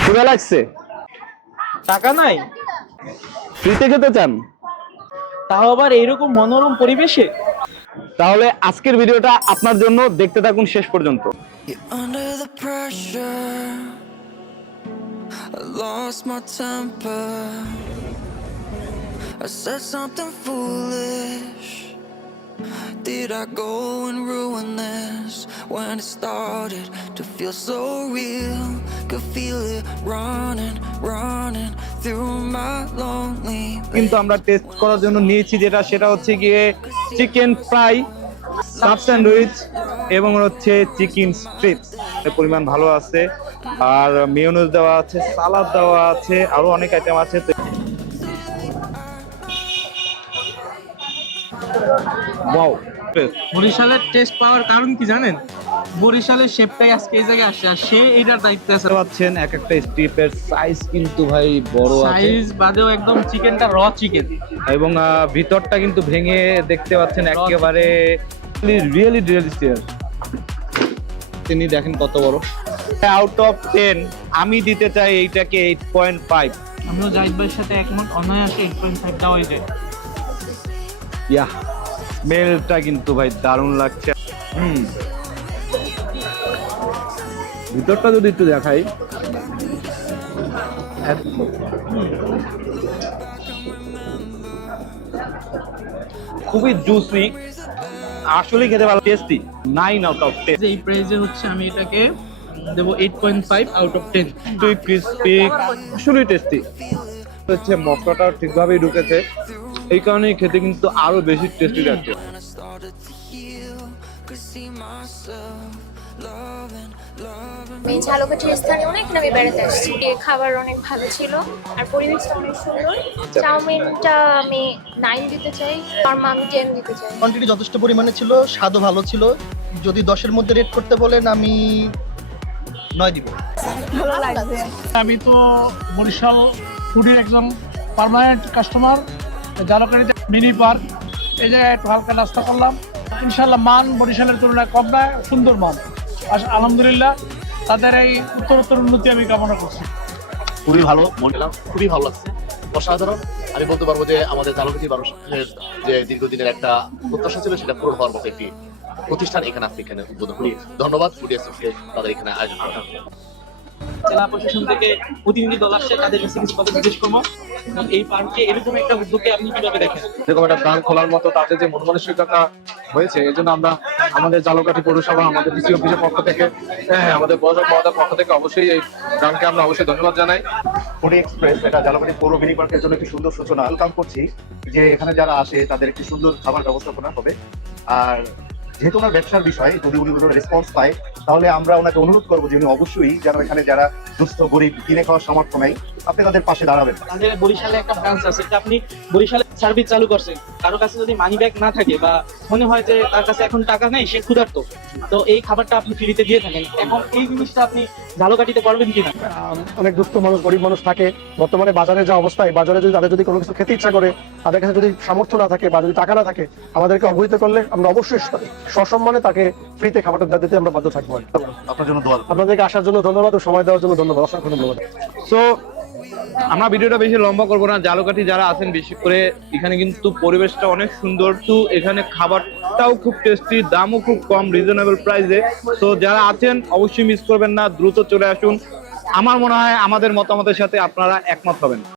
ক্ষুধা লাগছে টাকা নাই ফ্রিতে খেতে চান তাও আবার এইরকম মনোরম পরিবেশে তাহলে আজকের ভিডিওটা আপনার জন্য দেখতে থাকুন শেষ পর্যন্ত. I said something foolish. Did I go and ruin this when it started to feel so real? Could feel it running, running through my lonely. কিন্তু আমরা টেস্ট করার জন্য নিয়েছি যেটা সেটা হচ্ছে গিয়ে চিকেন ফ্রাই সাব স্যান্ডউইচ এবং হচ্ছে চিকেন স্ট্রিপস এর পরিমাণ ভালো আছে। আর মেয়নিজ দেওয়া আছে সালাদ দেওয়া আছে আরও অনেক আইটেম আছে। বরিশালের টেস্ট পাওয়ার কারণ কি জানেন? বরিশালের শেপটাই আজকে এই জায়গায় আসছে আর সে এইটার দায়িত্বে আছে। পাচ্ছেন এক একটা স্ট্রিপের সাইজ কিন্তু ভাই বড় আছে। সাইজ বাদেও একদম চিকেনটা র চিকেন এবং ভিতরটা কিন্তু ভেঙে দেখতে পাচ্ছেন একেবারে রিয়েলি রিয়েলিস্টিক তিনি দেখেন কত বড়। আউট অফ টেন আমি দিতে চাই এইটাকে এইট পয়েন্ট ফাইভ আমিও জাহিদ ভাইয়ের সাথে একমত অনায়াসে এইট পয়েন্ট ফাইভ দেওয়া যায়। ইয়া স্মেলটা কিন্তু ভাই দারুণ লাগছে। হুম। ভিতরটা যদি একটু দেখাই। খুবই জুসি আসলে খেতে ভালো tasty nine out of ten এই প্রাইজে হচ্ছে আমি এটাকে দেবো eight point five out of ten crispy crispy আসলে টেস্টি হচ্ছে মশলাটা ঠিকভাবেই ঢুকেছে। এই কারণেই খেতে কিন্তু আরও বেশি টেস্টি লাগছে। আমি ঝালকাঠির স্থানীয় অনেক আমি বেড়াতে আসছি। খাবার অনেক ভালো ছিল আর পরিবেশটা অনেক সুন্দর। চাউমিনটা আমি নাইন দিতে চাই শর্মা আমি টেন দিতে চাই। কোয়ান্টিটি যথেষ্ট পরিমাণে ছিল স্বাদও ভালো ছিল। যদি দশের মধ্যে রেট করতে বলেন আমি নয় দিব। ভালো লাগছে। আমি তো বরিশাল ফুডের একজন পার্মানেন্ট কাস্টমার জালকারিতে মিনি পার্ক এই জায়গায় একটু হালকা নাস্তা করলাম। ইনশাল্লাহ মান বরিশালের তুলনায় কম না সুন্দর মান। আস- আলহামদুলিল্লাহ তাদের এই উত্তরোত্তর উন্নতি আমি কামনা করছি। খুবই ভালো মনে পেলাম খুবই ভালো লাগছে। অসাধারণ। আমি বলতে পারব যে আমাদের জালকাঠি মানুষের যে দীর্ঘদিনের একটা প্রত্যাশা ছিল সেটা পূরণ হওয়ার মতো একটি প্রতিষ্ঠান এখানে আপনি এখানে উদ্বোধন করি ধন্যবাদ ফুডি এক্সপ্রেসকে তাদের এখানে আয়োজন করা। জেলা প্রশাসন থেকে প্রতিনিধি দল আসছে তাদের কাছে কিছু কথা জিজ্ঞেস করব। এই পার্কে এরকম একটা উদ্যোগে আপনি কীভাবে দেখেন? এরকম একটা প্রাণ খোলার মতো তাতে যে মন মানসিকতা হয়েছে। এই জন্য আমরা আমাদের জালকাঠি পৌরসভা, আমাদের ডিসি অফিসের পক্ষ থেকে হ্যাঁ আমাদের বড় মহোদয়ের পক্ষ থেকে অবশ্যই এই গানকে আমরা অবশ্যই ধন্যবাদ জানাই। ফুডি এক্সপ্রেস, এটা জালকাঠি পৌর মিনি পার্কের জন্য একটি সুন্দর সূচনা। ওয়েলকাম করছি যে এখানে যারা আসে, তাদের একটি সুন্দর খাবার ব্যবস্থাপনা হবে। আর যেহেতু ওনার ব্যবসার বিষয়, যদি উনি রেসপন্স পায় তাহলে আমরা ওনাকে অনুরোধ করব যে উনি অবশ্যই যারা এখানে যারা দুস্থ গরিব কিনে খাওয়ার সামর্থ্য নাই আপনি তাদের পাশে দাঁড়াবেন। তাদের বরিশালে একটা ব্রাঞ্চ আছে আপনি বরিশালে সার্ভিস চালু করছেন। কারও কাছে যদি মানি ব্যাগ না থাকে বা মনে হয় যে তার কাছে এখন টাকা নেই সে ক্ষুধার্ত। তো এই খাবারটা আপনি ফ্রিতে দিয়ে থাকেন। এখন এই জিনিসটা আপনি ঝালকাঠিতে করবেন কিনা? অনেক দুস্থ মানুষ গরিব মানুষ থাকে। বর্তমানে বাজারে যা অবস্থা এই বাজারে যদি তাদের যদি কোনো কিছু খেতে ইচ্ছা করে তাদের কাছে যদি সামর্থ্য না থাকে বা যদি টাকা না থাকে আমাদেরকে অবহিত করলে আমরা অবশ্যই সসম্মানে তাকে ফ্রিতে খাবারটা দিতে আমরা বাধ্য থাকব। আপনার জন্য দোয়া আপনাদেরকে আসার জন্য ধন্যবাদ ও সময় দেওয়ার জন্য ধন্যবাদ। অসংখ্য ধন্যবাদ। সো আমরা ভিডিওটা বেশি লম্বা করব না। জালকাঠি যারা আছেন বেশি করে এখানে কিন্তু পরিবেশটা অনেক সুন্দর। তো এখানে খাবারটাও খুব টেস্টি দামও খুব কম রিজনেবল প্রাইসে তো যারা আছেন, অবশ্যই মিস করবেন না। দ্রুত চলে আসুন। আমার মনে হয় আমাদের মতামতের সাথে আপনারা একমত হবেন।